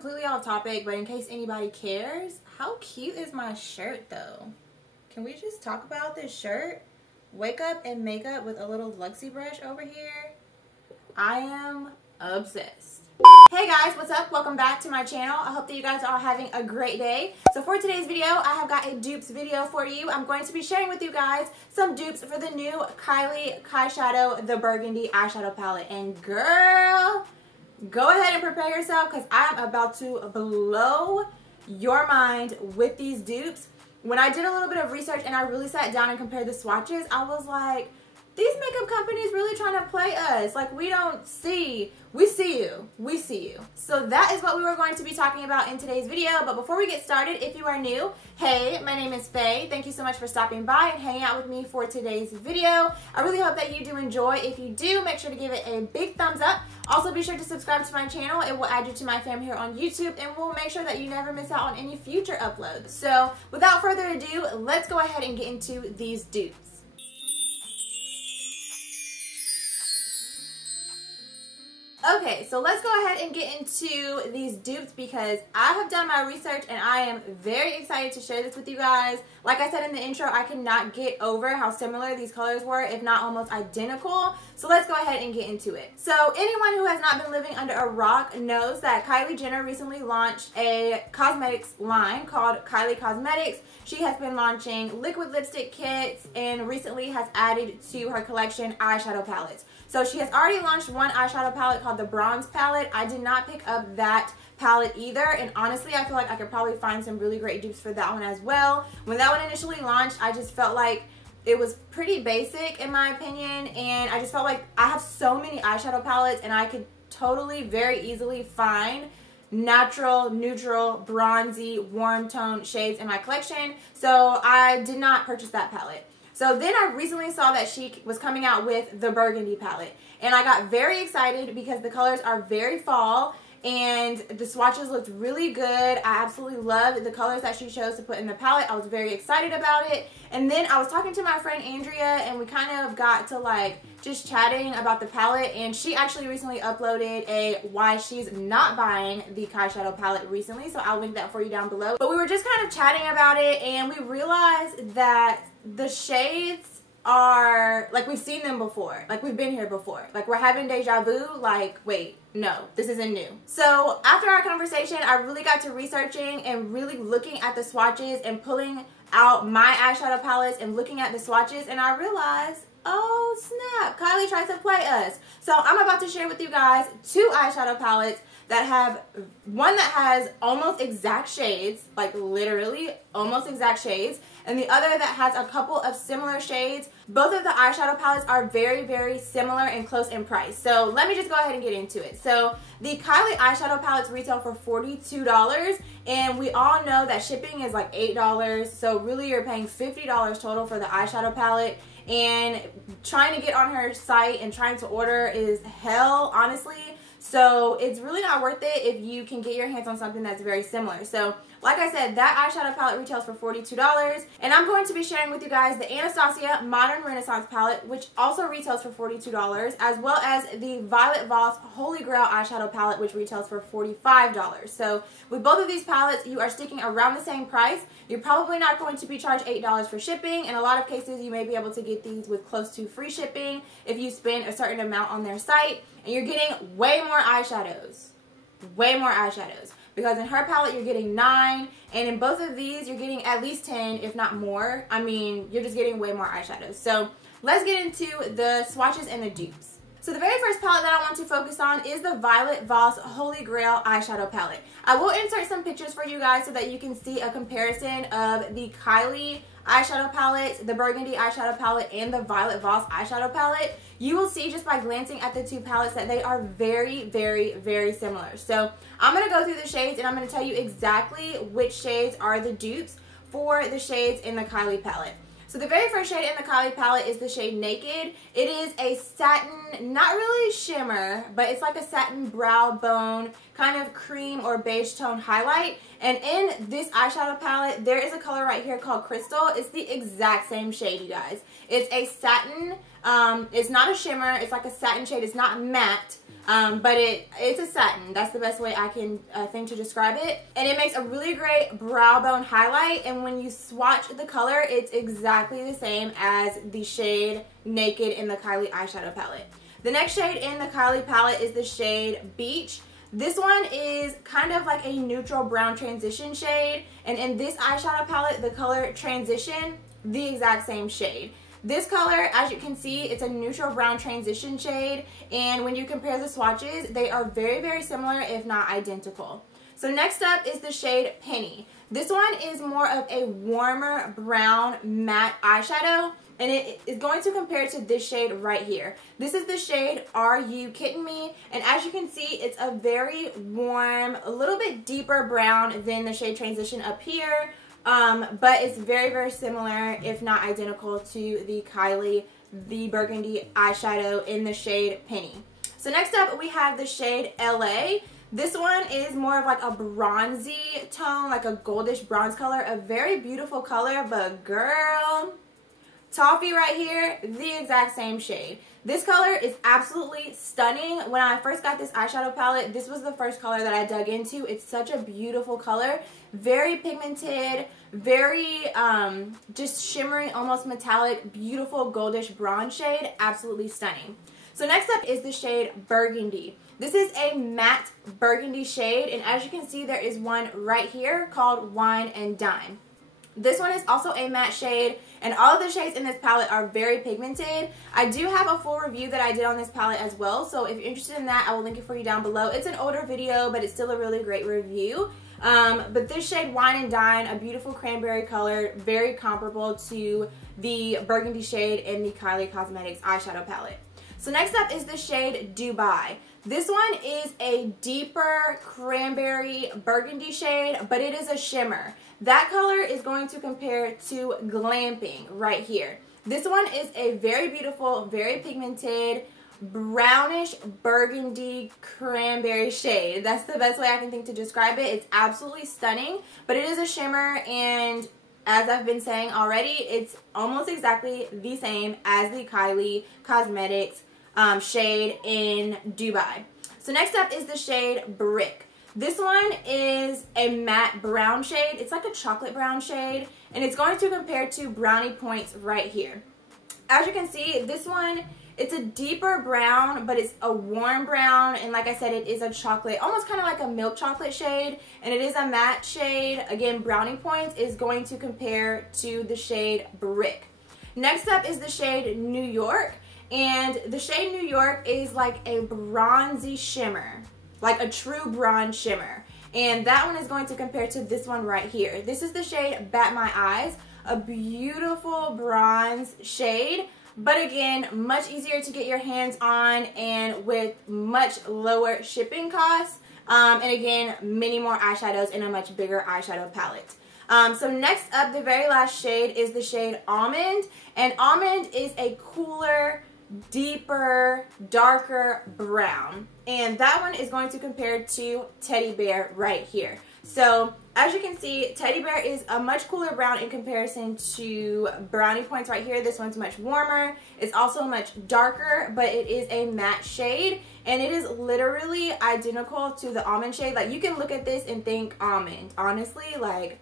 completely off topic, but in case anybody cares, how cute is my shirt though? Can we just talk about this shirt? Wake up and makeup with a little Luxie brush over here. I am obsessed. Hey guys, what's up? Welcome back to my channel. I hope that you guys are all having a great day. So for today's video, I have got a dupes video for you. I'm going to be sharing with you guys some dupes for the new Kylie Kyshadow the Burgundy eyeshadow palette. And girl, go ahead and prepare yourself because I'm about to blow your mind with these dupes. When I did a little bit of research and I really sat down and compared the swatches, I was like, these makeup companies really trying to play us. Like, we see you. So that is what we were going to be talking about in today's video. But before we get started, if you are new, hey, my name is Faye. Thank you so much for stopping by and hanging out with me for today's video. I really hope that you do enjoy. If you do, make sure to give it a big thumbs up. Also, be sure to subscribe to my channel. It will add you to my fam here on YouTube, and we'll make sure that you never miss out on any future uploads. So without further ado, let's go ahead and get into these dupes. Okay, so let's go ahead and get into these dupes because I have done my research and I am very excited to share this with you guys. Like I said in the intro, I cannot get over how similar these colors were, if not almost identical. So let's go ahead and get into it. So anyone who has not been living under a rock knows that Kylie Jenner recently launched a cosmetics line called Kylie Cosmetics. She has been launching liquid lipstick kits and recently has added to her collection eyeshadow palettes. So she has already launched one eyeshadow palette called the Bronze palette. I did not pick up that palette either, and honestly I feel like I could probably find some really great dupes for that one as well. When that one initially launched, I just felt like it was pretty basic in my opinion, and I just felt like I have so many eyeshadow palettes and I could totally very easily find natural, neutral, bronzy, warm tone shades in my collection, so I did not purchase that palette. So then I recently saw that she was coming out with the Burgundy palette, and I got very excited because the colors are very fall and the swatches looked really good. I absolutely loved the colors that she chose to put in the palette. I was very excited about it. And then I was talking to my friend Andrea and we kind of got to like just chatting about the palette, and she actually recently uploaded a why she's not buying the Kyshadow palette recently, so I'll link that for you down below. But we were just kind of chatting about it and we realized that the shades are like we've seen them before, like we've been here before, like we're having deja vu, like wait, no, this isn't new. So after our conversation, I really got to researching and really looking at the swatches and pulling out my eyeshadow palettes and looking at the swatches, and I realized, oh snap, Kylie tries to play us. So I'm about to share with you guys two eyeshadow palettes that have one that has almost exact shades, like literally almost exact shades, and the other that has a couple of similar shades. Both of the eyeshadow palettes are very, very similar and close in price. So let me just go ahead and get into it. So the Kylie eyeshadow palettes retail for $42, and we all know that shipping is like $8, so really you're paying $50 total for the eyeshadow palette. And trying to get on her site and trying to order is hell, honestly. So it's really not worth it if you can get your hands on something that's very similar. So like I said, that eyeshadow palette retails for $42, and I'm going to be sharing with you guys the Anastasia Modern Renaissance palette, which also retails for $42, as well as the Violet Voss Holy Grail eyeshadow palette, which retails for $45. So with both of these palettes, you are sticking around the same price. You're probably not going to be charged $8 for shipping. In a lot of cases, you may be able to get these with close to free shipping if you spend a certain amount on their site, and you're getting way more eyeshadows. Way more eyeshadows. Because in her palette, you're getting 9, and in both of these, you're getting at least 10, if not more. I mean, you're just getting way more eyeshadows. So let's get into the swatches and the dupes. So the very first palette that I want to focus on is the Violet Voss Holy Grail eyeshadow palette. I will insert some pictures for you guys so that you can see a comparison of the Kylie eyeshadow palette, the Burgundy eyeshadow palette, and the Violet Voss eyeshadow palette. You will see just by glancing at the two palettes that they are very, very, very similar. So I'm going to go through the shades and I'm going to tell you exactly which shades are the dupes for the shades in the Kylie palette. So the very first shade in the Kylie palette is the shade Naked. It is a satin, not really shimmer, but it's like a satin brow bone, kind of cream or beige tone highlight. And in this eyeshadow palette, there is a color right here called Crystal. It's the exact same shade, you guys. It's a satin It's not a shimmer. It's like a satin shade. It's not matte. But it's a satin. That's the best way I can think to describe it. And it makes a really great brow bone highlight. And when you swatch the color, it's exactly the same as the shade Naked in the Kylie eyeshadow palette. The next shade in the Kylie palette is the shade Beach. This one is kind of like a neutral brown transition shade. And in this eyeshadow palette, the color Transition, the exact same shade. This color, as you can see, it's a neutral brown transition shade, and when you compare the swatches, they are very, very similar, if not identical. So next up is the shade Penny. This one is more of a warmer brown matte eyeshadow, and it is going to compare to this shade right here. This is the shade Are You Kidding Me? And as you can see, it's a very warm, a little bit deeper brown than the shade Transition up here. But it's very, very similar, if not identical, to the Kylie, the Burgundy eyeshadow in the shade Penny. So next up, we have the shade LA. This one is more of like a bronzy tone, like a goldish bronze color, a very beautiful color, but girl, Toffee right here, the exact same shade. This color is absolutely stunning. When I first got this eyeshadow palette, this was the first color that I dug into. It's such a beautiful color. Very pigmented, very just shimmering, almost metallic, beautiful goldish bronze shade. Absolutely stunning. So next up is the shade Burgundy. This is a matte burgundy shade, and as you can see, there is one right here called Wine and Dine. This one is also a matte shade, and all of the shades in this palette are very pigmented. I do have a full review that I did on this palette as well, so if you're interested in that, I will link it for you down below. It's an older video, but it's still a really great review. But this shade, Wine and Dine, a beautiful cranberry color, very comparable to the burgundy shade in the Kylie Cosmetics eyeshadow palette. So next up is the shade Dubai. This one is a deeper cranberry burgundy shade, but it is a shimmer. That color is going to compare to Glamping right here. This one is a very beautiful, very pigmented, brownish burgundy cranberry shade. That's the best way I can think to describe it. It's absolutely stunning, but it is a shimmer, and as I've been saying already, it's almost exactly the same as the Kylie Cosmetics shade in Dubai. So next up is the shade Brick. This one is a matte brown shade. It's like a chocolate brown shade, and it's going to compare to Brownie Points right here. As you can see, this one, it's a deeper brown, but it's a warm brown, and like I said, it is a chocolate, almost kind of like a milk chocolate shade, and it is a matte shade. Again, Brownie Points is going to compare to the shade Brick. Next up is the shade New York, and the shade New York is like a bronzy shimmer, like a true bronze shimmer, and that one is going to compare to this one right here. This is the shade Bat My Eyes, a beautiful bronze shade, but again, much easier to get your hands on and with much lower shipping costs, and again, many more eyeshadows in a much bigger eyeshadow palette. So next up, the very last shade is the shade Almond, and Almond is a cooler, deeper, darker brown, and that one is going to compare to Teddy Bear right here. So as you can see, Teddy Bear is a much cooler brown in comparison to Brownie Points right here. This one's much warmer. It's also much darker, but it is a matte shade, and it is literally identical to the almond shade. Like, you can look at this and think almond, honestly, like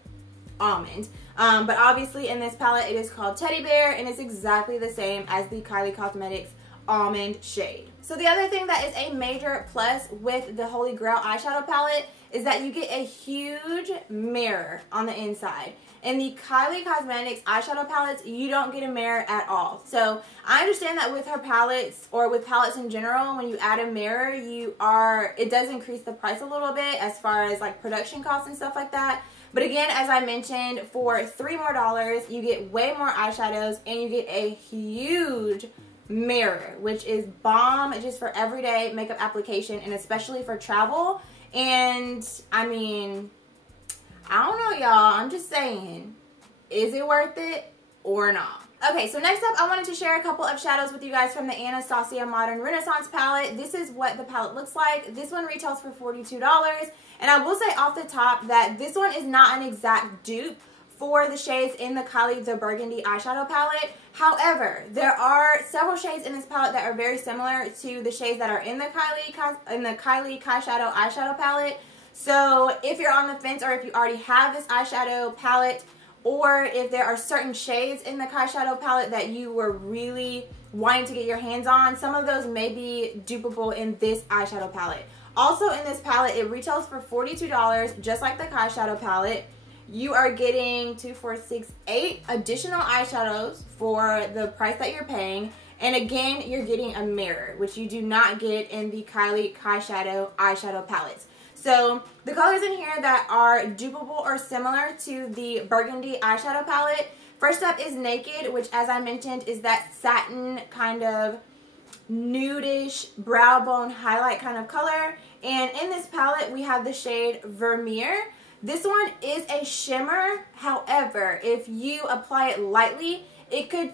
almond. But obviously in this palette, it is called Teddy Bear, and it's exactly the same as the Kylie Cosmetics almond shade. So the other thing that is a major plus with the Holy Grail eyeshadow palette is that you get a huge mirror on the inside. In the Kylie Cosmetics eyeshadow palettes, you don't get a mirror at all. So I understand that with her palettes, or with palettes in general, when you add a mirror, it does increase the price a little bit as far as like production costs and stuff like that. But again, as I mentioned, for $3 more, you get way more eyeshadows, and you get a huge mirror, which is bomb just for everyday makeup application, and especially for travel. And I mean, I don't know, y'all, I'm just saying, is it worth it or not? Okay, so next up, I wanted to share a couple of shadows with you guys from the Anastasia Modern Renaissance palette. This is what the palette looks like. This one retails for $42, and I will say off the top that this one is not an exact dupe for the shades in the Kylie the Burgundy eyeshadow palette. However, there are several shades in this palette that are very similar to the shades that are in the Kylie Kyshadow eyeshadow palette. So if you're on the fence, or if you already have this eyeshadow palette, or if there are certain shades in the Kyshadow palette that you were really wanting to get your hands on, some of those may be dupeable in this eyeshadow palette. Also in this palette, it retails for $42, just like the Kyshadow palette. You are getting 2, 4, 6, 8 additional eyeshadows for the price that you're paying. And again, you're getting a mirror, which you do not get in the Kylie Kyshadow eyeshadow palettes. So the colors in here that are dupeable or similar to the Burgundy eyeshadow palette, first up is Naked, which, as I mentioned, is that satin kind of nudish brow bone highlight kind of color. And in this palette, we have the shade Vermeer. This one is a shimmer. However, if you apply it lightly, it could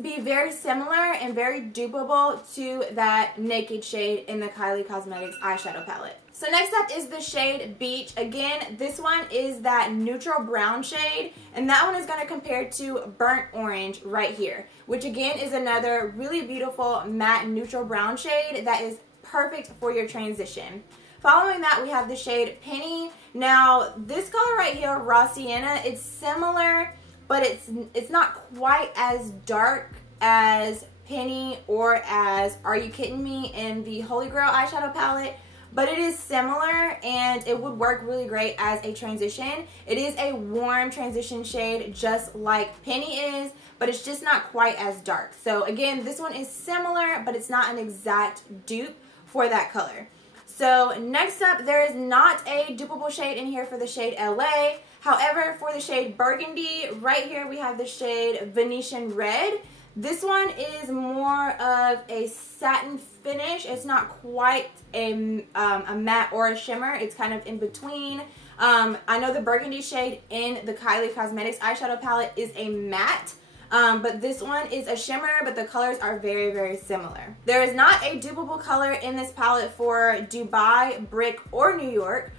be very similar and very dupeable to that Naked shade in the Kylie Cosmetics eyeshadow palette. So next up is the shade Beach. Again, this one is that neutral brown shade, and that one is going to compare to Burnt Orange right here, which again is another really beautiful matte neutral brown shade that is perfect for your transition. Following that, we have the shade Penny. Now, this color right here, Raw Sienna, it's similar, but it's not quite as dark as Penny or as Are You Kidding Me in the Holy Grail eyeshadow palette, but it is similar and it would work really great as a transition. It is a warm transition shade just like Penny is, but it's just not quite as dark. So again, this one is similar, but it's not an exact dupe for that color. So next up, there is not a dupeable shade in here for the shade LA. However, for the shade Burgundy, right here we have the shade Venetian Red. This one is more of a satin finish. It's not quite a matte or a shimmer. It's kind of in between. I know the Burgundy shade in the Kylie Cosmetics eyeshadow palette is a matte. But this one is a shimmer, but the colors are very, very similar. There is not a dupeable color in this palette for Dubai, Brick, or New York,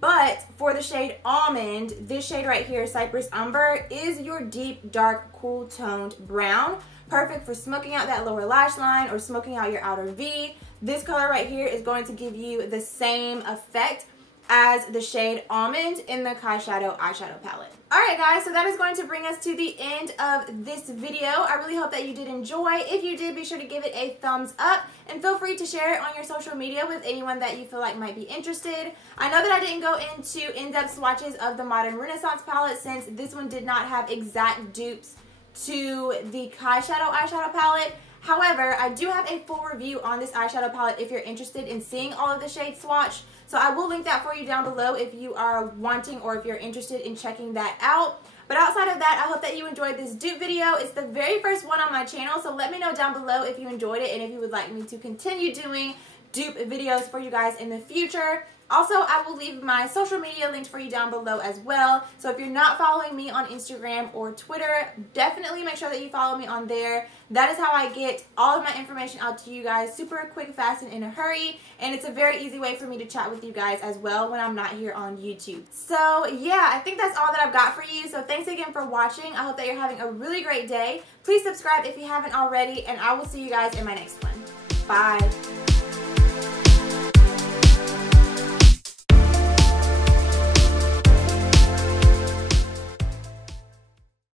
but for the shade Almond, this shade right here, Cypress Umber, is your deep, dark, cool toned brown. Perfect for smoking out that lower lash line or smoking out your outer V. This color right here is going to give you the same effect as the shade Almond in the Kyshadow eyeshadow palette. Alright guys, so that is going to bring us to the end of this video. I really hope that you did enjoy. If you did, be sure to give it a thumbs up and feel free to share it on your social media with anyone that you feel like might be interested. I know that I didn't go into in-depth swatches of the Modern Renaissance palette since this one did not have exact dupes to the Kyshadow eyeshadow palette. However, I do have a full review on this eyeshadow palette if you're interested in seeing all of the shades swatched. So I will link that for you down below if you are wanting or if you're interested in checking that out. But outside of that, I hope that you enjoyed this dupe video. It's the very first one on my channel, so let me know down below if you enjoyed it and if you would like me to continue doing dupe videos for you guys in the future. Also, I will leave my social media links for you down below as well. So if you're not following me on Instagram or Twitter, definitely make sure that you follow me on there. That is how I get all of my information out to you guys super quick, fast, and in a hurry. And it's a very easy way for me to chat with you guys as well when I'm not here on YouTube. So yeah, I think that's all that I've got for you. So thanks again for watching. I hope that you're having a really great day. Please subscribe if you haven't already, and I will see you guys in my next one. Bye.